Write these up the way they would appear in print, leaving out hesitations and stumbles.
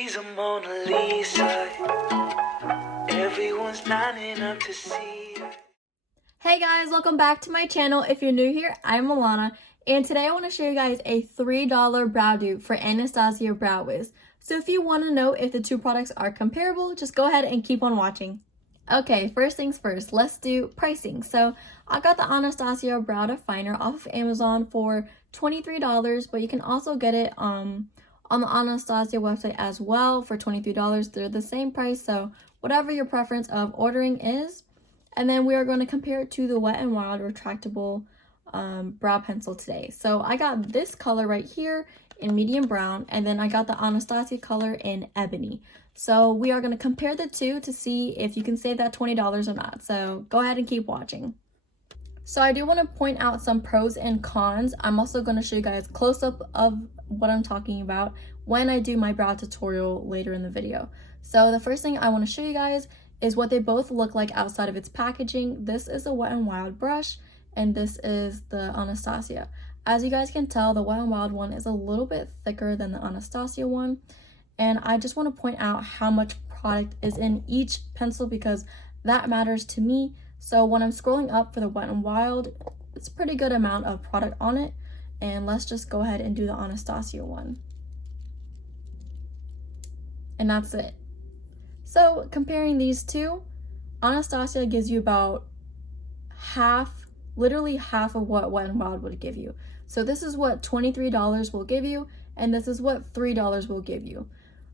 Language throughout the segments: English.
She's a Mona Lisa. Everyone's lining up to see her. Hey guys, welcome back to my channel. If you're new here, I'm Alana, and today I want to show you guys a $3 brow dupe for Anastasia Brow Wiz. So if you want to know if the two products are comparable, just go ahead and keep on watching. Okay, first things first, let's do pricing. So I got the Anastasia Brow Definer off of Amazon for $23, but you can also get it on the Anastasia website as well for $23. They're the same price, so whatever your preference of ordering is. And then we are going to compare it to the Wet n Wild retractable brow pencil today. So I got this color right here in medium brown, and then I got the Anastasia color in ebony. So we are going to compare the two to see if you can save that $20 or not. So go ahead and keep watching. So I do want to point out some pros and cons. I'm also going to show you guys close-up of what I'm talking about when I do my brow tutorial later in the video. So the first thing I want to show you guys is what they both look like outside of its packaging. This is a Wet n Wild brush, and this is the Anastasia. As you guys can tell, the Wet n Wild one is a little bit thicker than the Anastasia one, and I just want to point out how much product is in each pencil because that matters to me. So when I'm scrolling up for the Wet n Wild, it's a pretty good amount of product on it, and let's just go ahead and do the Anastasia one. And that's it. So comparing these two, Anastasia gives you about half, literally half of what Wet n Wild would give you. So this is what $23 will give you, and this is what $3 will give you.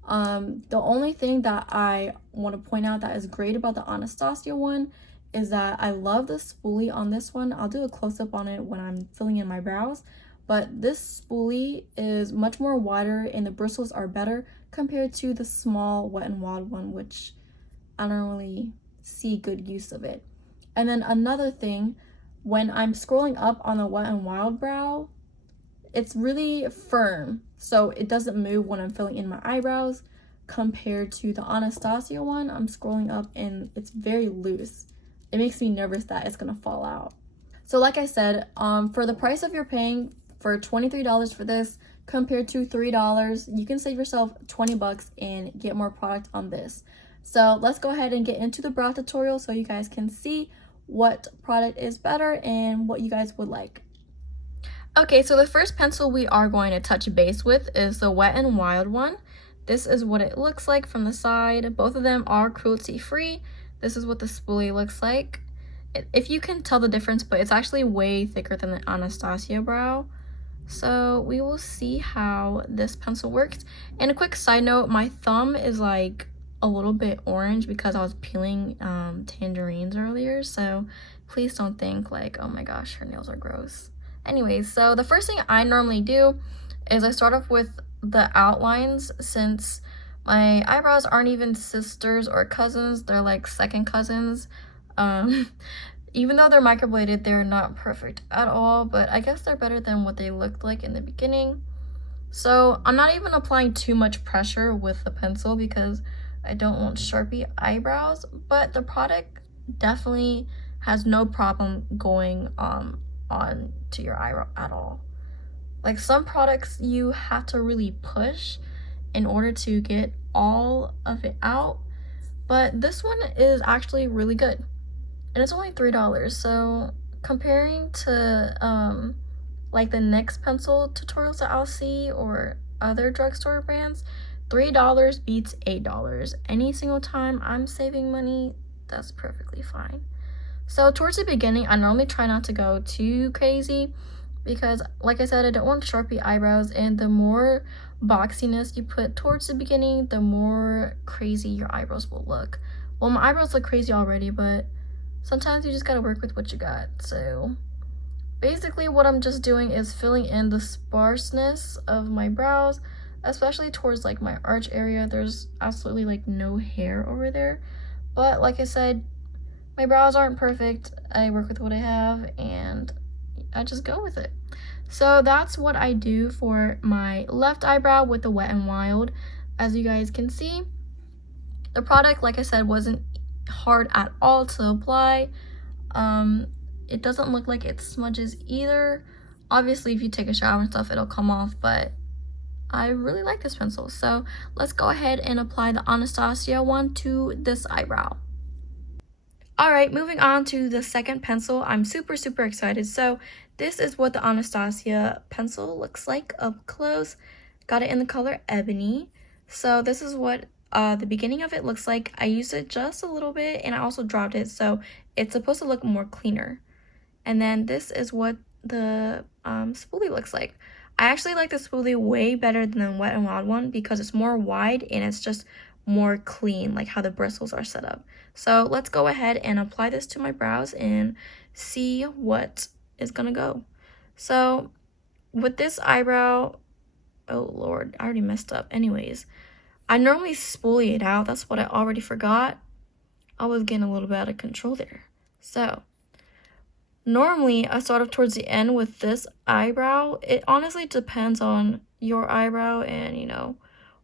The only thing that I want to point out that is great about the Anastasia one is that I love the spoolie on this one. I'll do a close-up on it when I'm filling in my brows, but this spoolie is much more wider and the bristles are better compared to the small Wet n Wild one, which I don't really see good use of it. And then another thing, when I'm scrolling up on the Wet n Wild brow, it's really firm, so it doesn't move when I'm filling in my eyebrows, compared to the Anastasia one. I'm scrolling up and it's very loose. It makes me nervous that it's gonna fall out. So like I said, for the price of you're paying for $23 for this compared to $3, you can save yourself 20 bucks and get more product on this. So let's go ahead and get into the brow tutorial so you guys can see what product is better and what you guys would like. Okay, so the first pencil we are going to touch base with is the Wet n Wild one. This is what it looks like from the side. Both of them are cruelty-free. This is what the spoolie looks like. If you can tell the difference, but it's actually way thicker than the Anastasia brow. So we will see how this pencil works. And a quick side note, my thumb is like a little bit orange because I was peeling tangerines earlier. So please don't think like, oh my gosh, her nails are gross. Anyways, so the first thing I normally do is I start off with the outlines. Since my eyebrows aren't even sisters or cousins, they're like second cousins. Even though they're microbladed, they're not perfect at all, but I guess they're better than what they looked like in the beginning. So I'm not even applying too much pressure with the pencil because I don't want Sharpie eyebrows, but the product definitely has no problem going on to your eyebrow at all. Like some products you have to really push in order to get all of it out, but this one is actually really good. And it's only $3, so comparing to like the NYX pencil tutorials that I'll see or other drugstore brands, $3 beats $8. Any single time I'm saving money, that's perfectly fine. So towards the beginning, I normally try not to go too crazy because, like I said, I don't want Sharpie eyebrows, and the more boxiness you put towards the beginning, the more crazy your eyebrows will look. Well, my eyebrows look crazy already, but sometimes you just gotta work with what you got. So basically what I'm just doing is filling in the sparseness of my brows, especially towards like my arch area. There's absolutely like no hair over there, but like I said, my brows aren't perfect. I work with what I have and I just go with it. So that's what I do for my left eyebrow with the Wet n Wild. As you guys can see, the product, like I said, wasn't hard at all to apply. It doesn't look like it smudges either. Obviously if you take a shower and stuff, it'll come off, but I really like this pencil. So let's go ahead and apply the Anastasia one to this eyebrow. Alright, moving on to the second pencil. I'm super excited. So this is what the Anastasia pencil looks like up close. Got it in the color Ebony. So this is what the beginning of it looks like. I used it just a little bit and I also dropped it, so it's supposed to look more cleaner. And then this is what the spoolie looks like. I actually like the spoolie way better than the Wet n Wild one because it's more wide and it's just more clean, like how the bristles are set up. So let's go ahead and apply this to my brows and see what is gonna go. So with this eyebrow, oh lord, I already messed up. Anyways, I normally spoolie it out. That's what I already forgot. I was getting a little bit out of control there. So normally I start off towards the end with this eyebrow. It honestly depends on your eyebrow and, you know,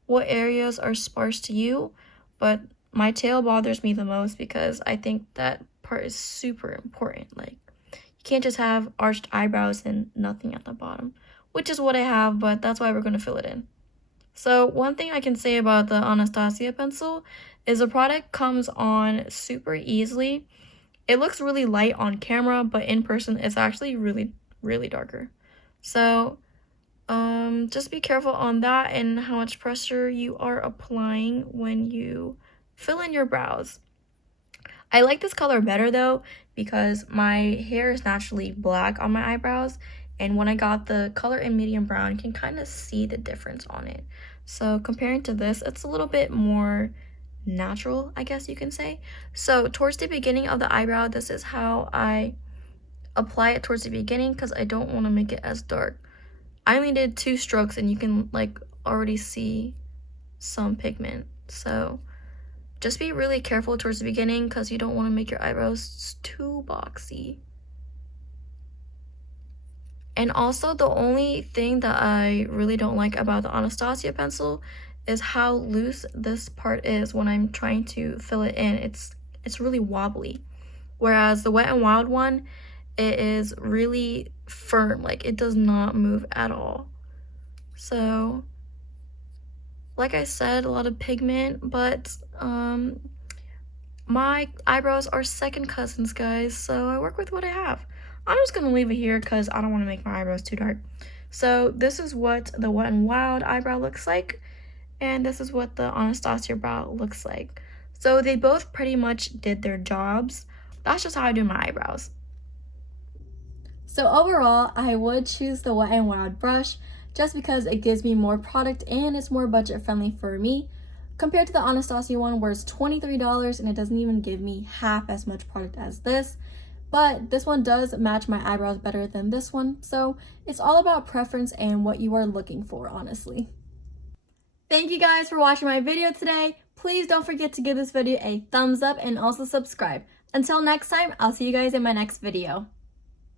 what areas are sparse to you, but my tail bothers me the most because I think that part is super important. Like, you can't just have arched eyebrows and nothing at the bottom, which is what I have, but that's why we're going to fill it in. So one thing I can say about the Anastasia pencil is the product comes on super easily. It looks really light on camera, but in person it's actually really darker. So just be careful on that and how much pressure you are applying when you fill in your brows. I like this color better though because my hair is naturally black on my eyebrows, and when I got the color in medium brown, you can kind of see the difference on it. So comparing to this, it's a little bit more natural, I guess you can say. So towards the beginning of the eyebrow, this is how I apply it towards the beginning because I don't want to make it as dark. I only did 2 strokes and you can like already see some pigment. So just be really careful towards the beginning because you don't want to make your eyebrows too boxy. And also the only thing that I really don't like about the Anastasia pencil is how loose this part is when I'm trying to fill it in. It's really wobbly. Whereas the Wet n Wild one, it is really firm, like it does not move at all. So like I said, a lot of pigment, but my eyebrows are second cousins, guys, so I work with what I have. I'm just gonna leave it here because I don't want to make my eyebrows too dark. So this is what the Wet n Wild eyebrow looks like, and this is what the Anastasia brow looks like. So they both pretty much did their jobs. That's just how I do my eyebrows. So overall, I would choose the Wet n Wild brush just because it gives me more product and it's more budget friendly for me compared to the Anastasia one where it's $23 and it doesn't even give me half as much product as this. But this one does match my eyebrows better than this one, so it's all about preference and what you are looking for, honestly. Thank you guys for watching my video today. Please don't forget to give this video a thumbs up and also subscribe. Until next time, I'll see you guys in my next video.